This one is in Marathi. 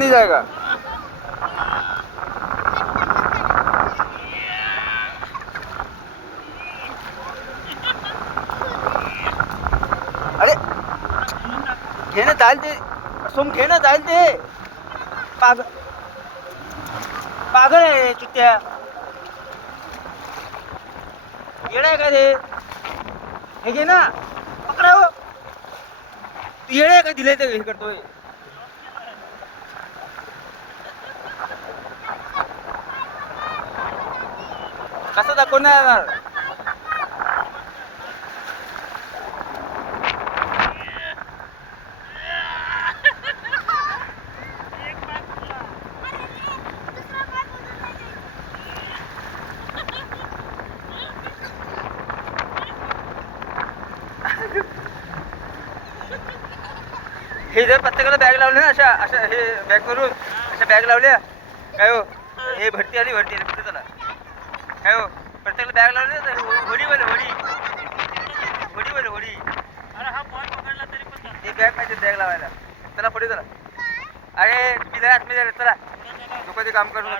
नहीं जाएगा। अरे घे ना जाईल ते, सोम घे ना जाईल ते. पागल पागल आहे चित्त्या, येडा आहे का ते. हे घे ना, पकडा हो. तू येडा आहे का, दिले ते हे करतोय. कसं दाखवणार येणार. हे जर प्रत्येकाला बॅग लावले ना, अशा अशा हे बॅग करून अशा बॅग लावल्या काय हो. हे भरती आली कुठे चला काय हो. प्रत्येकाला बॅग लावले ना, होडी वाले होडी. अरे हा बॉल पकडला तरी पण चालतं. हे बॅग पाहिजे बॅग लावायला. चला पुढे चला. अरे तुम्ही जरा आतमध्ये चला, लोकांचे काम करू नका.